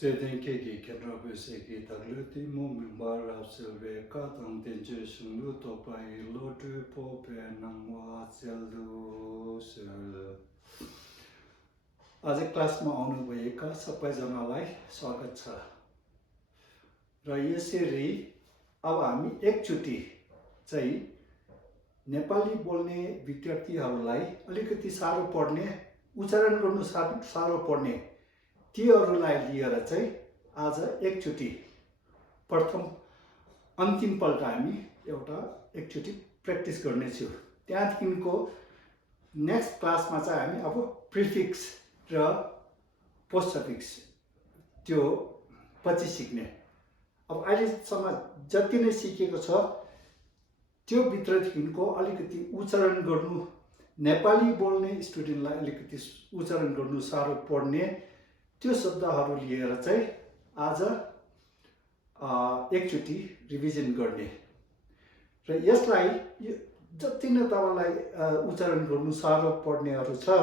제denke기 kenrabeseki tagluti mumbara selve katang tenje sunu topai lotu pope nangwa seldu sel आज क्लासमा आउनुभएका सबैजनालाई स्वागत छ र यसरी अब हामी एकचोटि चाहिँ नेपाली बोल्ने विद्यार्थीहरूलाई अलिकति साह्रो पढ्ने उच्चारण गर्नु साह्रो पढ्ने तीहरूलाई लिएर चाहिँ आज एकचोटि प्रथम अन्तिमपल्ट हामी एकचोटि प्र्याक्टिस गर्नेछौँ त्यहाँदेखिको नेक्स्ट क्लासमा चाहिँ हामी अब प्रिफिक्स र पोस्टफिक्स त्यो पछि सिक्ने अब अहिलेसम्म जति नै सिकेको छ त्यो भित्रदेखिको अलिकति उच्चारण गर्नु नेपाली बोल्ने स्टुडेन्टलाई अलिकति उच्चारण गर्नु साह्रो पर्ने त्यो शब्दहरू लिएर चाहिँ आज एकचोटि रिभिजन गर्ने र यसलाई जति नै तपाईलाई उच्चारण गर्नु साह्रो पर्नेहरू छ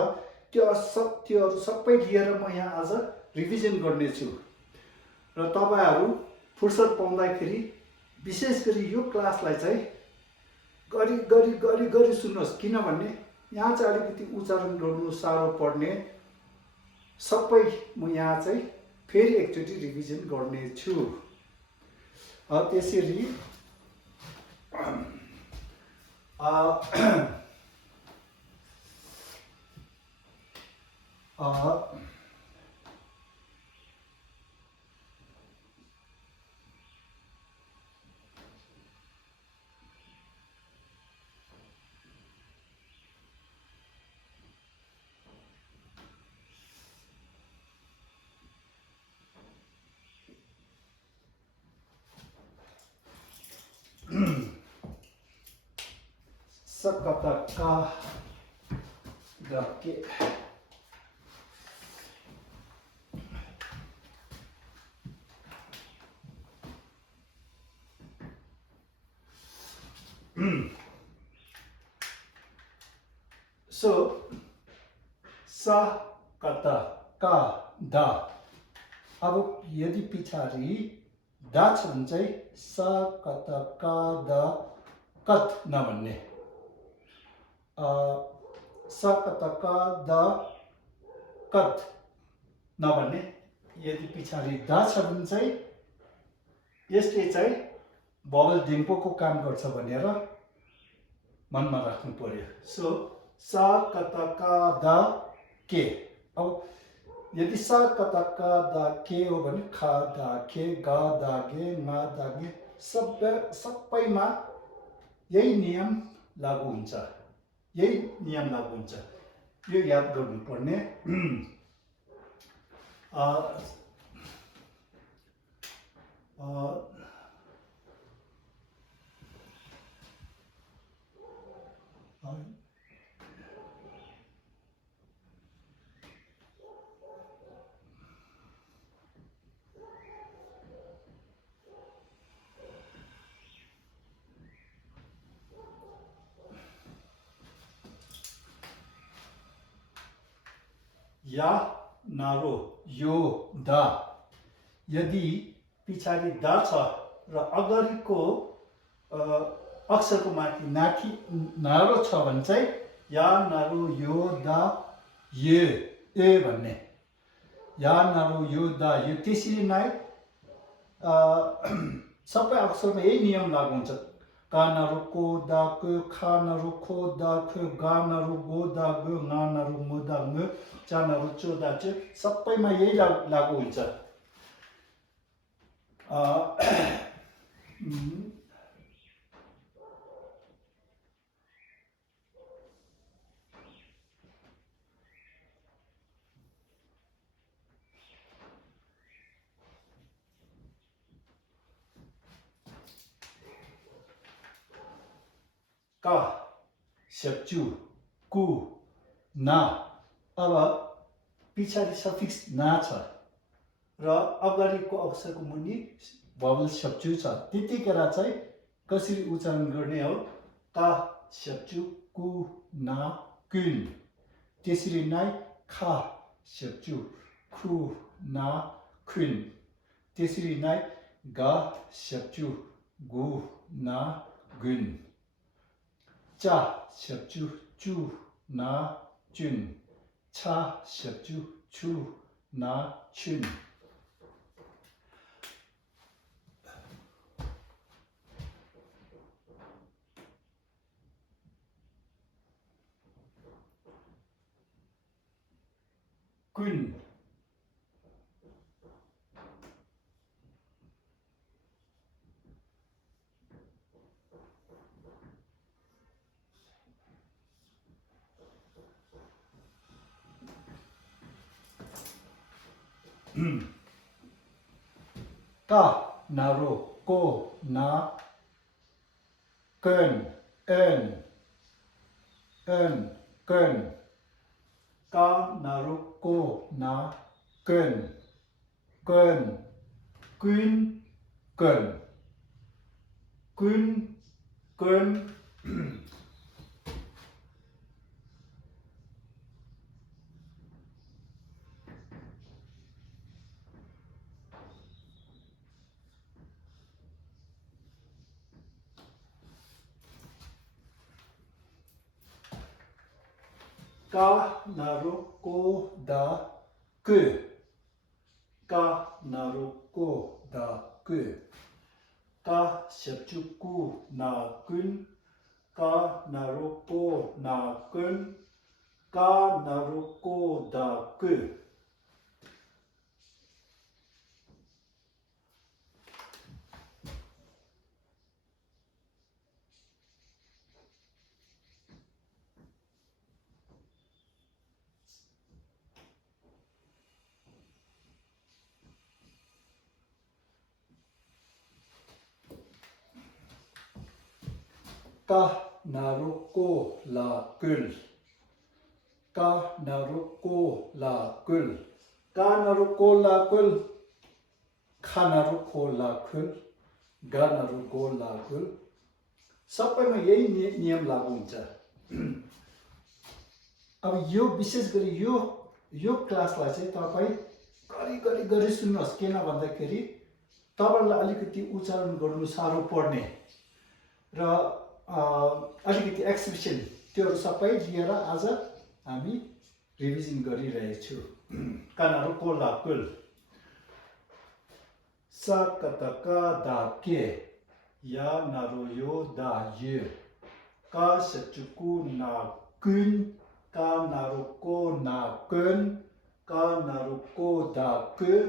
त्योहरू सबै लिएर म यहाँ आज रिभिजन गर्नेछु र तपाईहरू फुर्सद पाउँदाखेरि विशेष गरी यो क्लासलाई चाहिँ गरी सुन्नुहोस् किनभने यहाँ चाहिँ अलिकति उच्चारण गर्नु साह्रो पर्ने सबै म यहाँ चाहिँ फेरि एकचोटि रिभिजन गर्नेछु त्यसरी Sakataka dake So sa kata ka da अब यदि पछाडि दा छ भने चाहिँ सा कता का दा कत नभन्ने सा कता का दा कत नभन्ने यदि पछाडि दा छ भने चाहिँ यसले चाहिँ भवल डिम्पोको काम गर्छ भनेर मनमा राख्नु पर्यो सो सा कता का दा के अब यदि सा कता का दा के हो भने खा दा के गा दागे मा दागे सबैमा यही नियम लागू हुन्छ यो याद गर्नुपर्ने या नारो यो दा यदि पछाडि दा छ र अगाडिको अक्षरको माथि नारो छ भने चाहिँ या नारो यो दा ये ए भन्ने या नारो यो दा यो त्यसरी नै सबै अक्षरमा यही नियम लागू हुन्छ का नारो को दा को खा नारो खो दा खो गा नारो गो दा गो ना नारो मो दा म चा नारो चो दा च सबैमा यही लागू हुन्छ का सेप्चु कु ना अब पछाडि सफिक्स ना छ र अगाडिको अक्षरको मुनि भवल सेप्चु छ त्यतिखेर चाहिँ कसरी उच्चारण गर्ने हो का सेप्चु कु ना कुन त्यसरी नै खा सेप्चु खु ना क्विन त्यसरी नै गा सेप्चु गु ना गुन चा सेप्चु चु ना चुन 차 सेप्चु छु ना चुन कुन का नारो को ना कन एन कन का नारो को ना कन क्विन कन क्विन कन का नारो को दा क का नारो को दा क का सेप्चु कु ना कुन का नारो को ना कुन का नारो को दा क का नारो को ला कुल का नारो को ला कुल का नारो को ला कुल खा नारो को ला कुल गा नारो को ला कुल सबैमा यही नियम लागू हुन्छ अब यो विशेष गरी यो क्लासलाई चाहिँ तपाईं गरी सुन्नुहोस् किन भन्दाखेरि तपाईहरुलाई अलिकति उच्चारण गर्नु साह्रो पर्ने र अलिकति एक्सप्रेसन त्योहरू सबै लिएर आज हामी रिभिजन गरिरहेछौँ कानाहरु को लाकुल सा कतका दा के या नारो यो दा ये का सचुकु ना कुन का नारो को ना कुन का नारो को दा के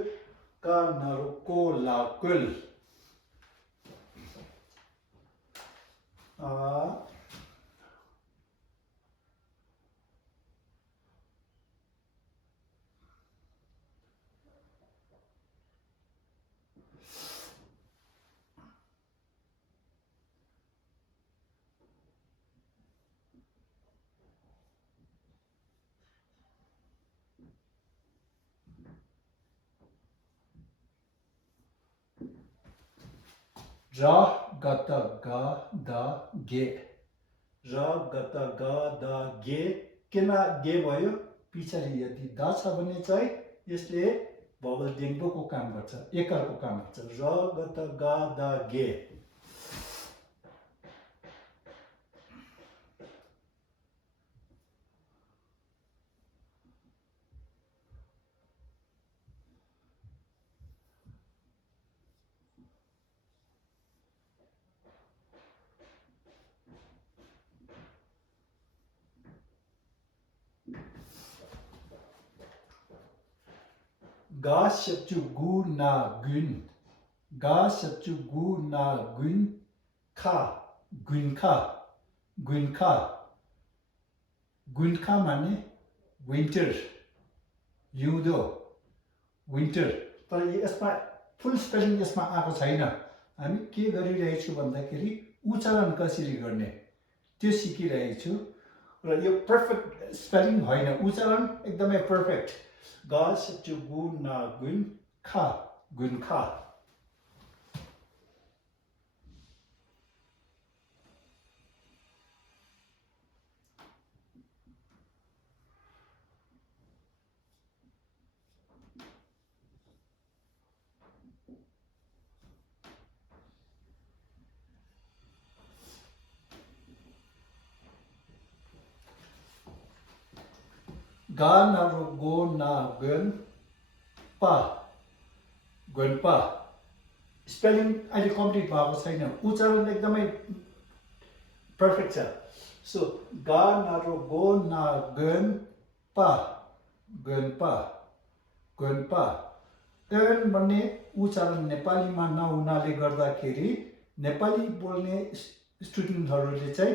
का नारो को लाकुल ra gata ga da ge ra gata ga da ge किन गे भयो पछाडि यदि दा छ भने चाहिँ यसले भवल डेङ्गोको काम गर्छ एकरको काम गर्छ र गता गा दा गे गा सेप्चु गु ना गुन गा सेप्चु गु ना गुन खा गुनखा माने विन्टर हिउँदो विन्टर तर यसमा फुल स्पेलिङ यसमा आएको छैन हामी के गरिरहेछु भन्दाखेरि उच्चारण कसरी गर्ने त्यो सिकिरहेछु र यो पर्फेक्ट स्पेलिङ होइन उच्चारण एकदमै पर्फेक्ट गा सेप्चु गु ना गुन खा गा नारो गो ना गन पा गनपा स्पेलिङ अहिले कम्प्लिट भएको छैन उच्चारण एकदमै पर्फेक्ट छ सो गा नारो गो ना गनपा गनपा गनपा गन भन्ने उच्चारण नेपालीमा नहुनाले गर्दाखेरि नेपाली बोल्ने स्टुडेन्टहरूले चाहिँ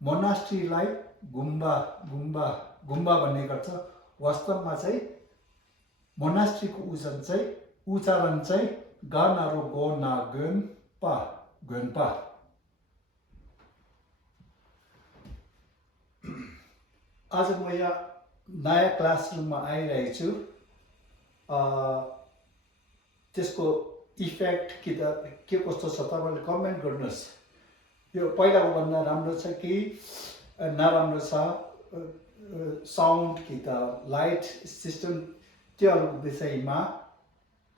मोनास्ट्रीलाई गुम्बा गुम्बा गुम्बा भन्ने गर्छ वास्तवमा चाहिँ मोनास्ट्रीको उच्चारण चाहिँ गा नारो गो ना गनपा गनपा आज म यहाँ नयाँ क्लासरुममा आइरहेको छु त्यसको इफेक्ट कि त के कस्तो छ तपाईँले कमेन्ट गर्नुहोस् यो पहिलाको भन्दा राम्रो छ कि नराम्रो छ साउन्ड कि त लाइट सिस्टम त्योहरूको विषयमा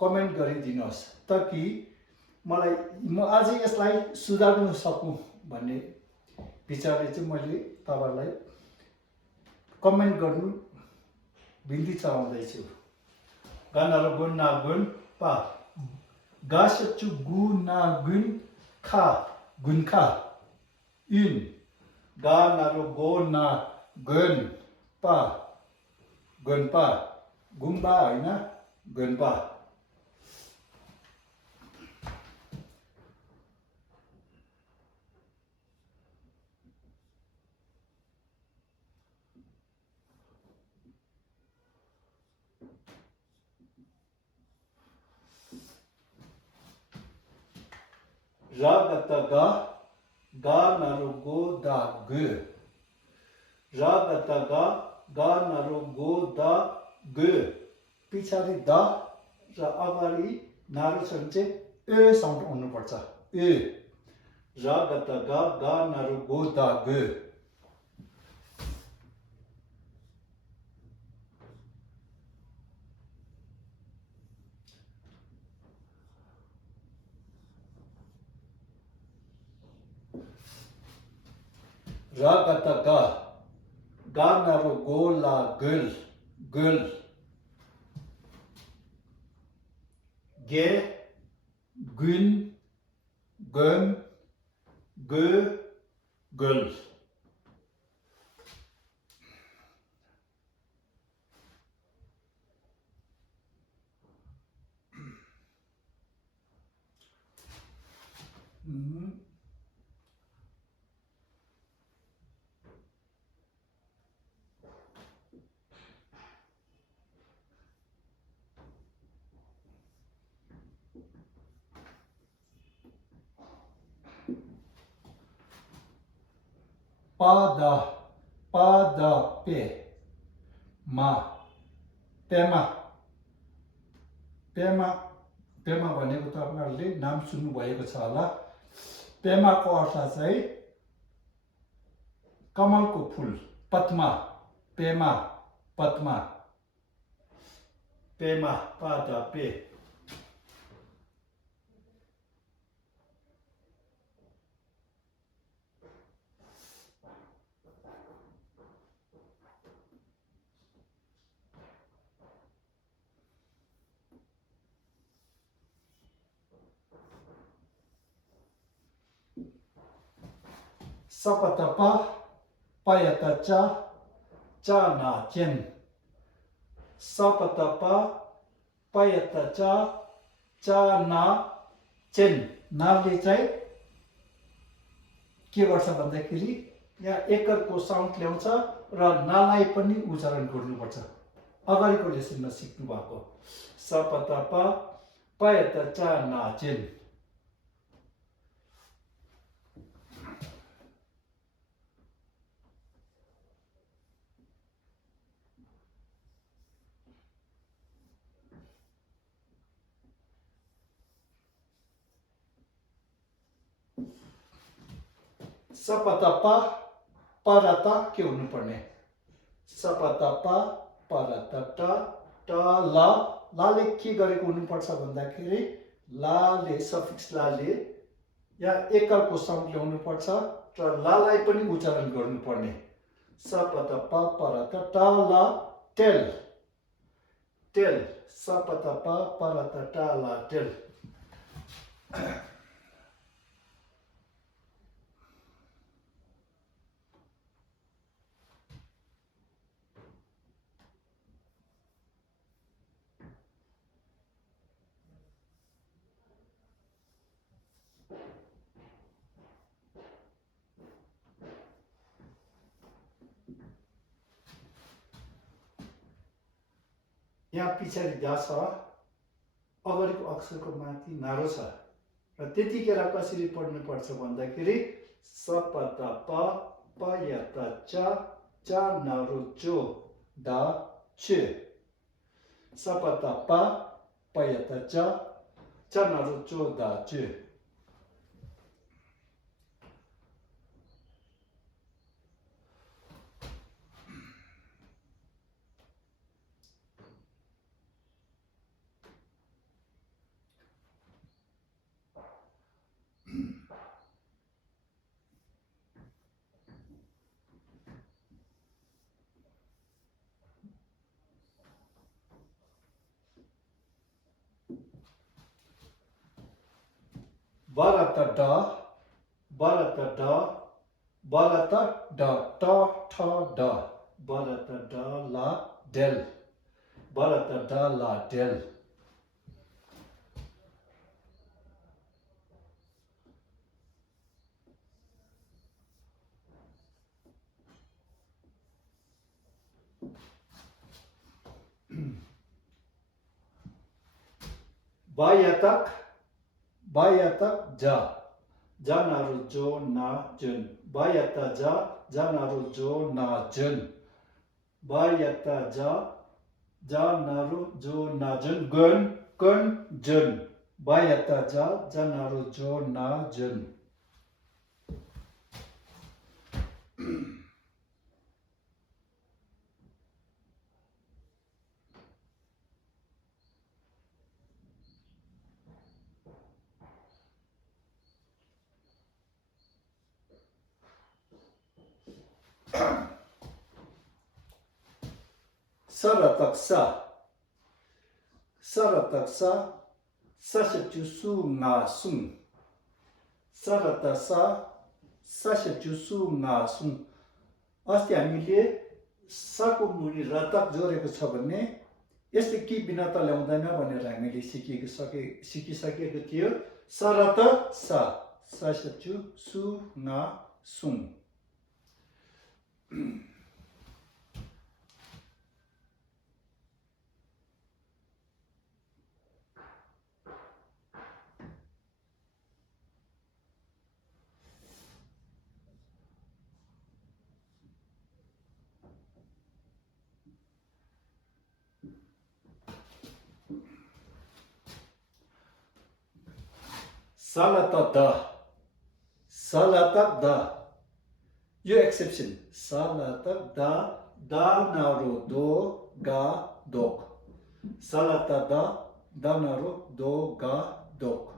कमेन्ट गरिदिनुहोस् ताकि मलाई म अझै यसलाई सुधार्न सकूँ भन्ने विचारले चाहिँ मैले तपाईँलाई कमेन्ट गर्नु बिन्ती चढाउँदैछु गा नारो गुन ना गुन पा गा सच्चु गु ना गुन खा गुनखा इन गा नारो गो ना गन पा गनपा गुम्बा होइन गनपा ra gata ga naru go da gu ra gata ga naru go da gu पछाडि द र अगाडि नारो छ भने चाहिँ ए साउन्ड आउनुपर्छ ए र गता गा नारो गो दा ग र गता गा नारो गो ला गुल गुल गे गुन गन ग गुल pada pe ma पेमा पेमा पेमा भनेको तपाईँहरूले नाम सुन्नुभएको छ होला पेमाको अर्थ चाहिँ कमलको फुल पद्मा पेमा पद्मा पेमा पादा pay sapatapa payatacha cha na chen sapatapa payatacha cha na chen नाले चाहिँ के गर्छ भन्दाखेरि यहाँ एकरको साउन्ड ल्याउँछ र नालाई पनि उच्चारण गर्नुपर्छ अगाडिको लेसनमा सिक्नु भएको sapatapa payatacha na chen सपतपा परता के हुनुपर्ने सपतपा परता ट ला लाले के गरेको हुनुपर्छ भन्दाखेरि लाले सफिक्स लाले या एकलको साउन्ड ल्याउनु पर्छ र लालाई पनि उच्चारण गर्नुपर्ने सपतपा परता ट ला tell. Tell. Sapatapa paratatala tell. यहाँ पछाडि दा छ अगाडिको अक्षरको माथि नारो छ र त्यतिखेर कसरी पढ्नु पर्छ भन्दाखेरि सपतप पयत च नारो चो दा च सपतप पयत च नारो चो दा च Barata da, barata da, barata da, ta da, barata da la del, barata da la del. Bayatak, bayatak ja, ja naru jo na jun, bayata ja naru jo na jun, bayata ja naru jo na jun, gun jun, bayata ja naru jo na jun. Sarataksa, sarataksa, sashachusu nga sung, saratasa, sashachusu nga sung. अस्ति हामीले साको मुनि रतक जोडेको छ भने यसले के बिना त ल्याउँदैन भनेर हामीले सिकिसकेको थियो सरत सा ससचु सु ना सुङ salata da यो exception salata da naro do ga dok salata da naro do ga dok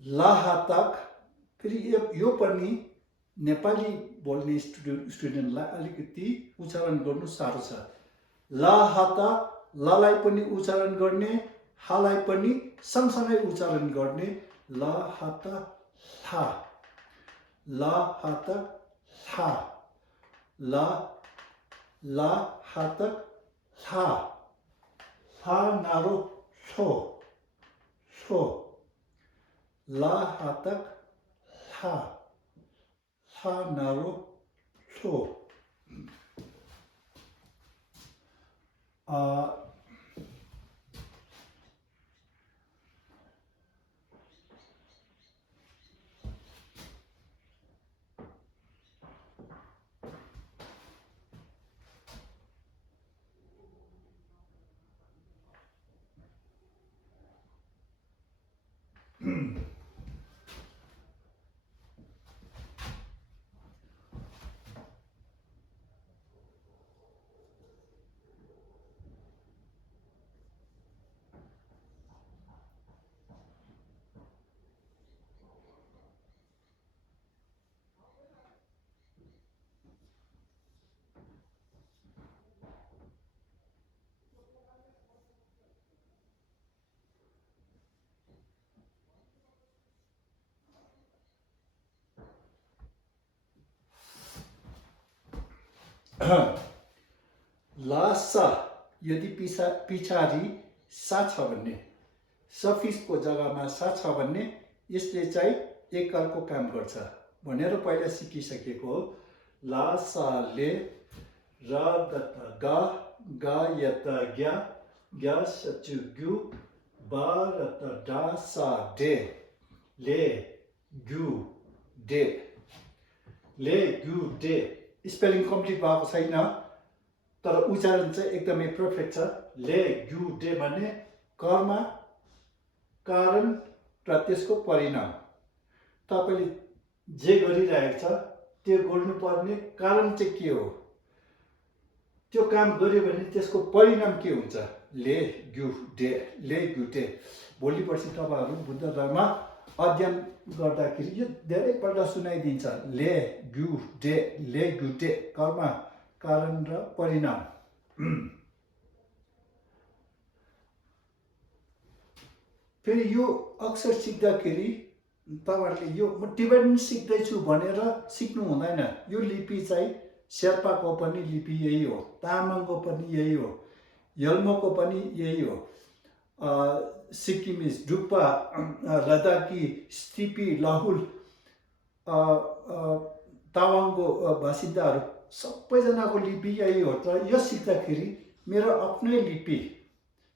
लाहातक फेरि यो पनि नेपाली बोल्ने स्टुडेन्टलाई अलिकति उच्चारण गर्नु साह्रो छ लाहाता लालाई पनि उच्चारण गर्ने हालाई पनि सँगसँगै उच्चारण गर्ने लाहाता ला लाहाता ला ला लाहाता ला ला नारो लो लो La hatak ha ha naru so ला सा यदि पछाडि सा छ भने सफिक्सको जग्गामा सा छ भने यसले चाहिँ एकलको काम गर्छ भनेर पहिला सिकिसकेको हो। ला सा ले, र गत गा, गा यत ग्या, ग्या सचु ग्यु, बा रत डा सा डे, ले ग्यु डे, ले ग्यु डे। स्पेलिङ कम्प्लिट भएको छैन तर उच्चारण चाहिँ एकदमै पर्फेक्ट छ। ले ग्यु डे भन्ने कर्म, कारण र त्यसको परिणाम। तपाईले जे गरिरहेको छ त्यो गर्नुपर्ने कारण चाहिँ के हो, त्यो काम गर्यो भने त्यसको परिणाम के हुन्छ। ले ग्यु डे, ले ग्यु डे। भोलि पर्सि तपाईहरु बुद्ध धर्म अध्ययन गर्दाखेरि यो धेरैपल्ट सुनाइदिन्छ। ले ग्यु डे, ले ग्यु डे, कर्म, कारण र परिणाम। फेरि यो अक्षर सिक्दाखेरि तपाईहरुले यो म टिबेटन सिक्दैछु भनेर सिक्नु हुँदैन। यो लिपि चाहिँ शेर्पाको पनि लिपि यही हो, तामाङको पनि यही हो, यल्मोको पनि यही हो, सिक्किमिज, डुक्पा, लद्दाखी, स्टिपी, लाहुल, तावाङको बासिन्दाहरू सबैजनाको लिपि यही हो। तर यो सिक्दाखेरि मेरो आफ्नै लिपि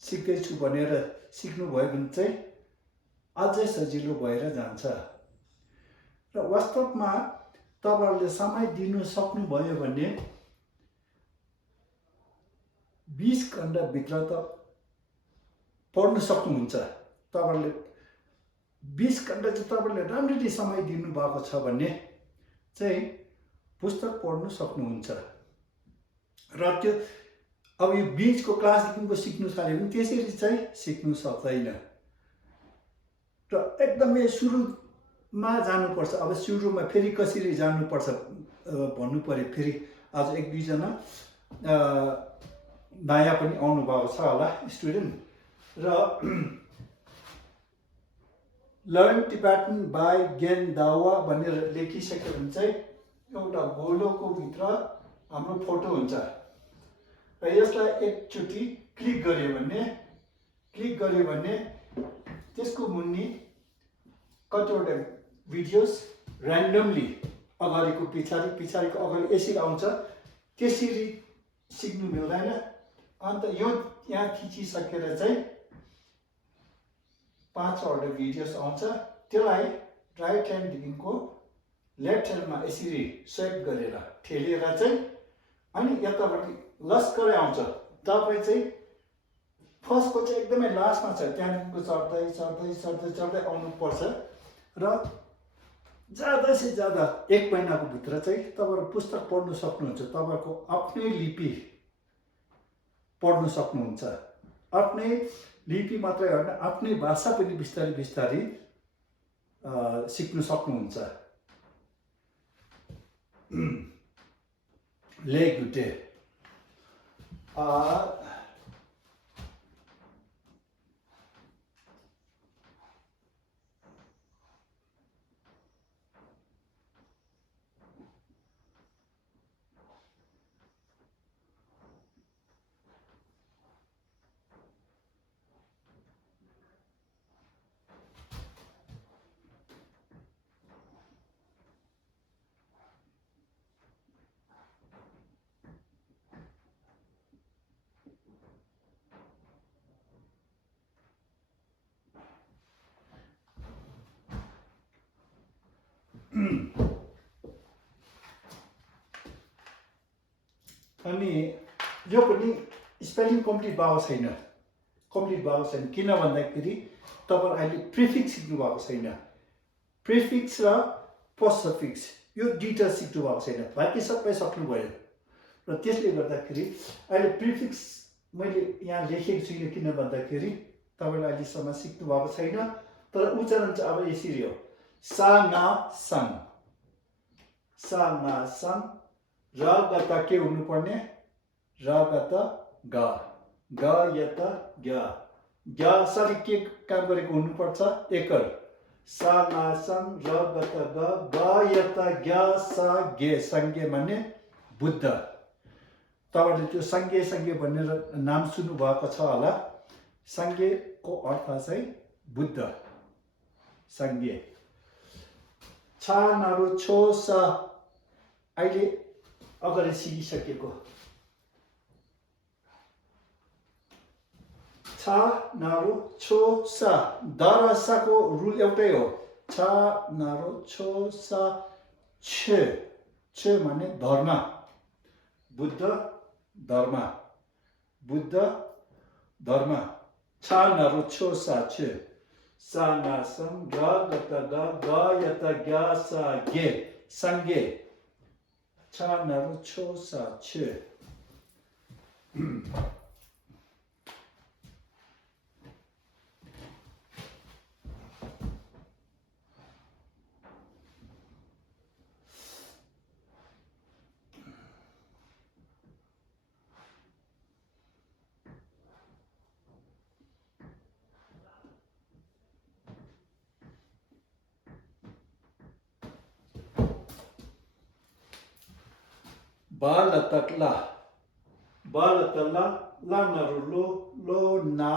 सिक्दैछु भनेर सिक्नुभयो भने चाहिँ अझै सजिलो भएर जान्छ। र वास्तवमा तपाईहरुले समय दिनु सक्नुभयो भने 20 घण्टाभित्र त पढ्न सक्नुहुन्छ। तपाईहरुले 20 घण्टा चाहिँ तपाईहरुले राम्ररी समय दिनु भएको छ भने चाहिँ पुस्तक पढ्न सक्नुहुन्छ। र त्यो अब यो बीचको क्लासदेखिको सिक्नु थाल्यो भने त्यसरी चाहिँ सिक्नु सक्दैन। र एकदमै सुरुमा जानुपर्छ। अब सुरुमा फेरि कसरी जानुपर्छ भन्नु पर्यो। फेरि आज 1-2 जना नयाँ पनि आउनु भएको छ होला स्टुडेन्ट। र लर्न टिबेटन बाई ज्ञान दावा भनेर लेखिसक्यो भने चाहिँ एउटा गोलोको भित्र हाम्रो फोटो हुन्छ। र यसलाई एकचोटि क्लिक गर्यो भने त्यसको मुनि कतिवटा भिडियोस र्यान्डमली अगाडिको पछाडिको अगाडि यसरी आउँछ। त्यसरी सिक्नु मिल्दैन। अन्त यो यहाँ खिचिसकेर चाहिँ 5 वटा भिडियोस आउँछ। त्यसलाई राइट ह्यान्डदेखिको लेफ्ट ह्यान्डमा यसरी स्वेप गरेर ठेलेर चाहिँ अनि यतापट्टि लस्करै आउँछ। तपाईँ चाहिँ फर्स्टको चाहिँ एकदमै लास्टमा छ, त्यहाँदेखिको चढ्दै आउनुपर्छ। र ज्यादा से ज्यादा 1 महिनाको भित्र चाहिँ तपाईहरु पुस्तक पढ्न सक्नुहुन्छ। तपाईहरुको आफ्नै लिपि पढ्न सक्नुहुन्छ। आफ्नै लिपि मात्रै होइन, आफ्नै भाषा पनि बिस्तारै बिस्तारै सिक्न सक्नुहुन्छ। ले ग्यु डे। अनि यो पनि स्पेलिङ कम्प्लिट भएको छैन। किन भन्दाखेरि तपाईहरु अहिले प्रिफिक्स सिक्नु भएको छैन। प्रिफिक्स र पोस्ट सफिक्स यो दुईटा सिक्नु भएको छैन। बाँकी सबै सक्नुभयो। र त्यसले गर्दाखेरि अहिले प्रिफिक्स मैले यहाँ लेखेको छुइनँ। किन भन्दाखेरि तपाईले अहिलेसम्म सिक्नु भएको छैन। तर उच्चारण चाहिँ अब यसरी हो। सा ना सङ, र गत के हुनुपर्ने, र गत ग, ग यत ग्या, ग्या सरी के काम गरेको हुनुपर्छ, एकल। सा ना सङ, र गत ग, ग यत ग्या सा गे, संज्ञे भन्ने बुद्ध। तपाईँले त्यो साङ्गे साङ्गे भनेर नाम सुन्नुभएको छ होला। साङ्गेको अर्थ चाहिँ बुद्ध, साङ्गे। छा नारु छो सा अहिले अगाडि सिकिसकेको। छा नारु छो सा, द र साको रुल एउटै हो। छा नारु छो सा छ, छ माने धर्म, बुद्ध धर्म, बुद्ध धर्म। छा नारु छो सा छ, सा ना सम ग गत ग यत ग्या सा गे, साङ्गे। छा नारु छो सा छ। बालतकला, बालतला, ला नारु लो, लो ना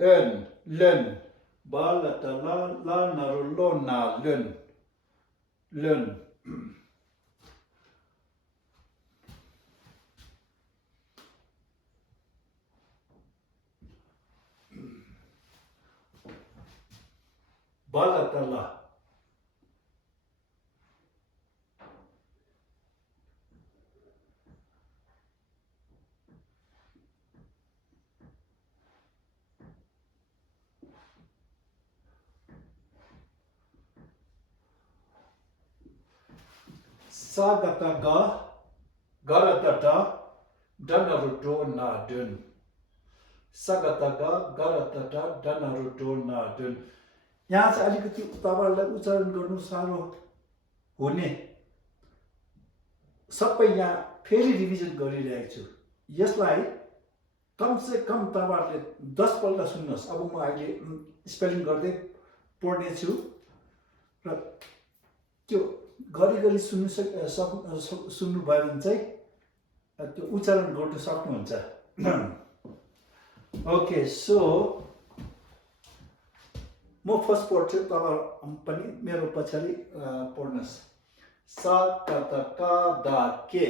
ön, len। बालतला, ला नारु लो ना len, len। बालतला, सा गता ग, ग रत ड, ड नारु डो ना डन। सा गता ग, ग रत ड, ड नारु डो ना डन। यहाँ चाहिँ अलिकति तपाईँहरूलाई उच्चारण गर्नु साह्रो हुने, सबै यहाँ फेरि रिभिजन गरिरहेको छु। यसलाई कमसे कम तपाईँहरूले 10 पल्ट सुन्नुहोस्। अब म अहिले स्पेलिङ गर्दै पढ्नेछु र त्यो घरिघरि सुन्नुभयो भने चाहिँ त्यो उच्चारण गर्नु सक्नुहुन्छ। ओके, सो म फर्स्ट पढ्छु, तपाईँ पनि मेरो पछाडि पढ्नुहोस्। सा कता का दा के,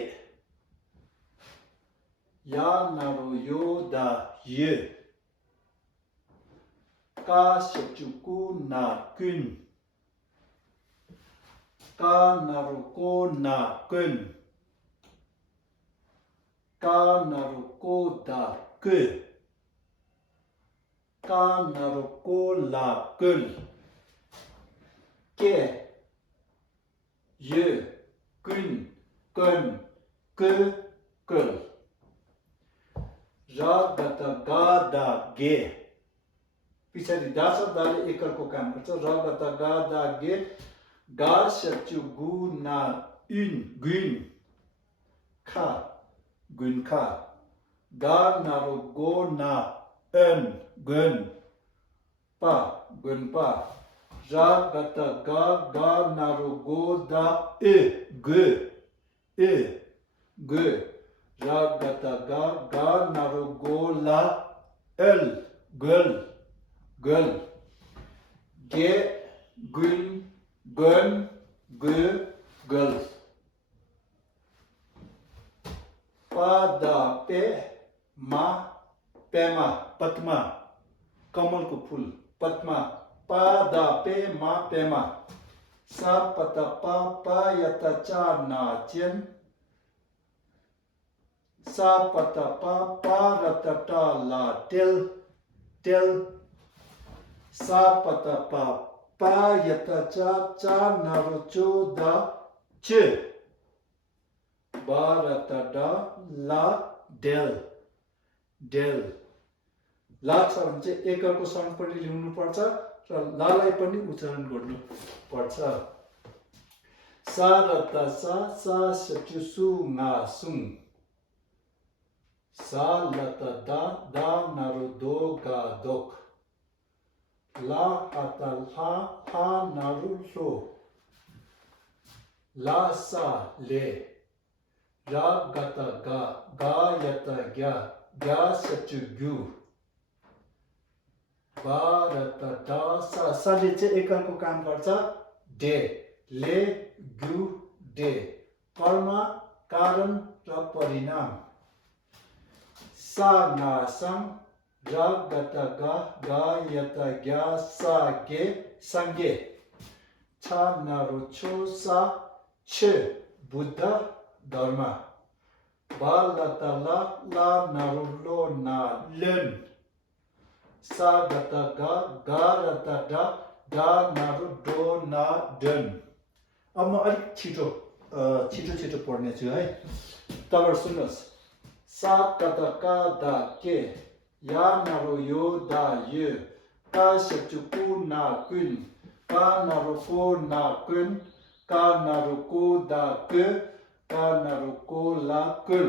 या नारु यो दा ये, का सेचुकु ना कुन, का नारु को ना कुन, का नारु को दा कु, का नारु को ला कुल, के ये कुन कुन कु कुल। र गत गा दा गे, पछाडि दा शब्दले एकलको काम गर्छ। र गत गा दा गे, गा सचु गु ना उन गुन, खा गुन खा। गा नारु गो ना अन गुन, पा गुन पा। र गत गा गा नारु गो दा ए गु, ए गु। र गत गा गा नारु गो ला एल गुल, गुल। गे गुन गुन गु गुल। पा दा पे मा पेमा, पद्मा, कमलको फुल पद्मा। पा दा पे मा पेमा। सा पत पा पा यत चा ना चेन, सा पत पा पा रत टा ला टेल, टेल। सा पत पा पा यत चा चा नारु चो दा च, बा रत डा ला डेल, डेल। ला छ भने चाहिँ एकलको साउन्ड पनि ल्याउनु पर्छ र लालाई पनि उच्चारण गर्नु पर्छ। सा रत सा, सा सचु सु ना सुङ। सा लत दा, दा नारु दो गा दोक। ला हात हा, हा नारु लो। ला सा ले, ra gata ga ga yata gya satu gu ba rata da साले चाहिँ एकरको काम गर्छ डे ले गु डे कर्म कारण र परिणाम सा ना सं ra gata ga yata gya sa ge sange cha naru cho sa che buddha dharma ba lata la naru lo na len sa gata ga rata da naru do na den अब म अलिक छिटो छिटो पढ्ने छु है तपाईहरु सुन्नुस् सा कता का दा के या नारो यो दा ये का सचु कु ना कुन का नारो को ना कुन का नारो को दा के का नारो को ला कुल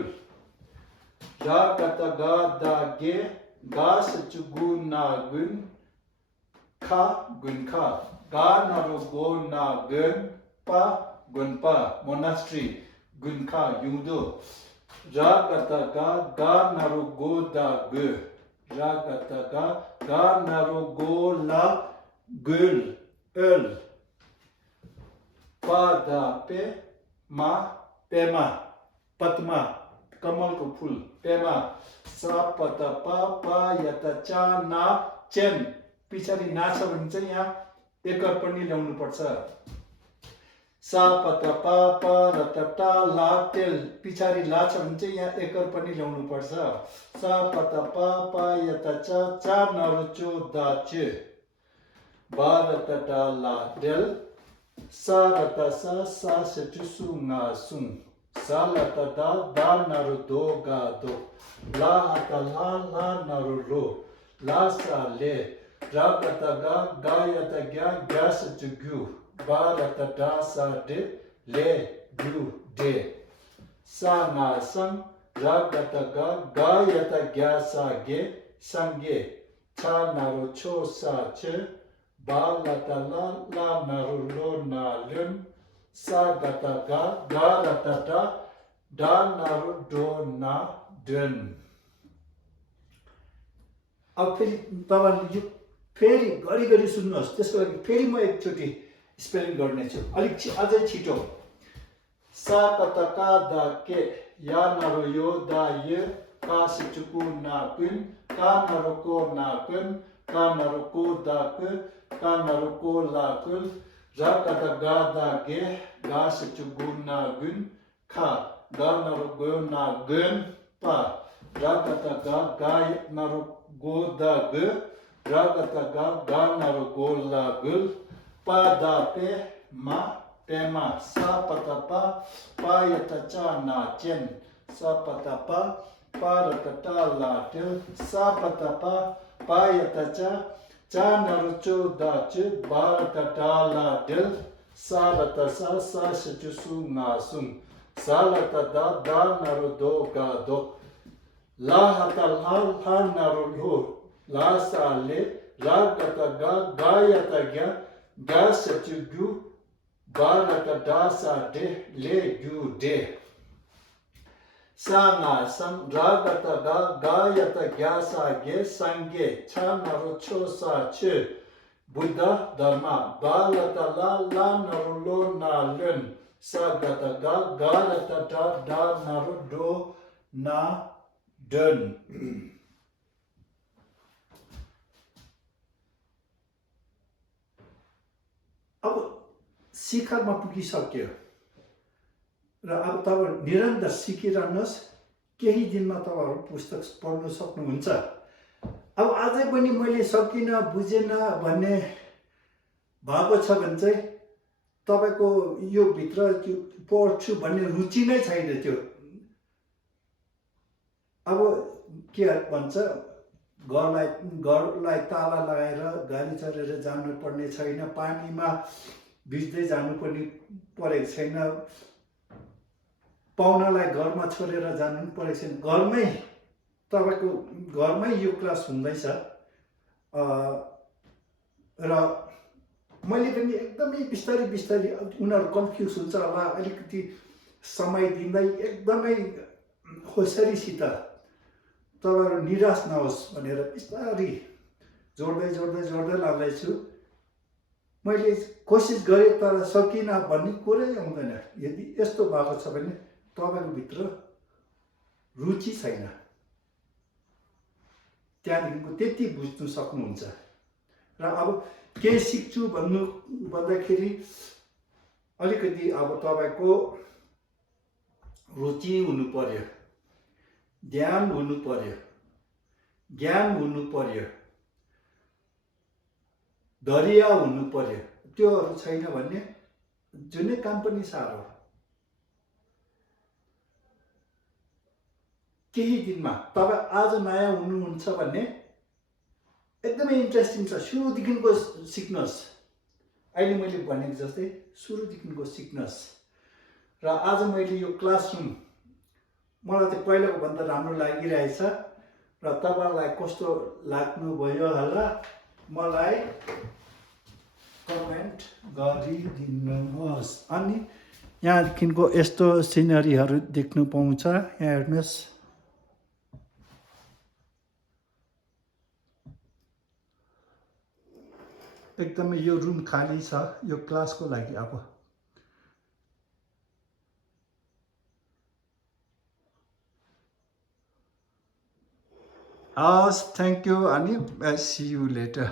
जा कता गा दा गे गा सचु गु ना गुन खा गा नारो गो ना gun pa gunpa monastery gunka yungdo ra kata ga naru go da gu ra kata ga naru go la gul el pa da pe ma pema patma कमल को फूल पेमा सा पता पा यता चा ना चेन पछाडि ना छ भने चाहिँ यहाँ एकर पनि ल्याउनु पर्छ सा पता पा रता टा ला टेल पछाडि ला छ भने चाहिँ यहाँ एकर पनि ल्याउनु पर्छ सा पता पा यता चा नरु चो दा चे बा रता टा ला टेल सा रता सा सेटु सु nga sung sa lata da naru do ga do la ata la naru lo la sa le ra kata ga yata gya setu gu ba rata da sa de le gu de sa nga sang ra kata ga yata gya sa ge sange cha naru cho sa che ba lata la naru lo na lun sa gata ga rata da naru do na den अब फेरि तपाईहरुले यो फेरि गरी सुन्नुहोस् त्यसको लागि फेरि म एकचोटी स्पेलिङ गर्ने छु अलिक अझै छिटो सा कता का दा के या नारो यो दा ये का सिचुकु ना पिन का नारो को ना पिन का नारो को दा के का नारो को ला कुल ra kata ga da ge ga सिचुकु ना गुन खा ga naru go na gun pa ra kata ga naru go da ge ra kata ga naru go la gul pa da pe ma sa pata pa yata cha na chen sa pata pa rata ta la tel sa pata pa yata cha naru cho da che ba rata ta la del sa rata sa sechu su nga sung sa lata da naru do ga do la hata la naru lo la sa le la kata ga yata ga sechu gu ba rata da sa de le gu de sa nga sang ra kata ga yata gya sa ge sange cha naru cho sa che buddha dharma ba lata la naru lo na len sa gata ga rata da naru do na den अब शिखरमा पुगिसक्यो र अब तपाईहरु निरन्तर सिकिरहनुहोस् केही दिनमा तपाईहरु पुस्तक पढ्न सक्नुहुन्छ अब अझै पनि मैले सकिन बुझेन भन्ने भएको छ भने चाहिँ तपाईको यो भित्र पढ्छु भन्ने रुचि नै छैन त्यो अब के भन्छ घरलाई ताला लगाएर गाडी चढेर जानु पर्ने छैन पानीमा भिज्दै जानु पनि परेको छैन पाहुनालाई घरमा छोडेर जानु पनि परेको छैन घरमै तपाईको घरमै यो क्लास हुँदैछ र मैले पनि एकदमै बिस्तारै उनीहरु कन्फ्युज हुन्छ होला अलिकति समय दिँदै एकदमै होसियारीसित तपाईँहरू निराश नहोस् भनेर बिस्तारी जोड्दै लाँदैछु। मैले कोसिस गरेँ तर सकिनँ भन्ने कुरै आउँदैन। यदि यस्तो भएको छ भने तपाईँको भित्र रुचि छैन, त्यहाँदेखिको त्यति बुझ्नु सक्नुहुन्छ। र अब के सिक्छु भन्दाखेरि अलिकति अब तपाईँको रुचि हुनु पर्यो, ध्यान हुनु पर्यो, ज्ञान हुनु पर्यो, दरिया हुनु पर्यो। त्योहरू छैन भने जुनै काम पनि साह्रो। केही दिनमा तपाईँ आज नयाँ हुनुहुन्छ भने एकदमै इन्ट्रेस्टिङ छ, सुरुदेखिको सिक्नुहोस्। अहिले मैले भनेको जस्तै सुरुदेखिको सिक्नुहोस्। र आज मैले यो क्लासरुम मलाई त पहिलाको भन्दा राम्रो लागिरहेछ र तपाईँलाई कस्तो लाग्नुभयो होला मलाई कमेन्ट गरिदिनुहोस्। अनि यहाँदेखिको यस्तो सिनरीहरू देख्नु पाउँछ। यहाँ हेर्नुहोस्, एकदमै यो रुम खाली छ यो क्लासको लागि। अब हस्, थ्याङ्क यू अनि सी यू लेटर।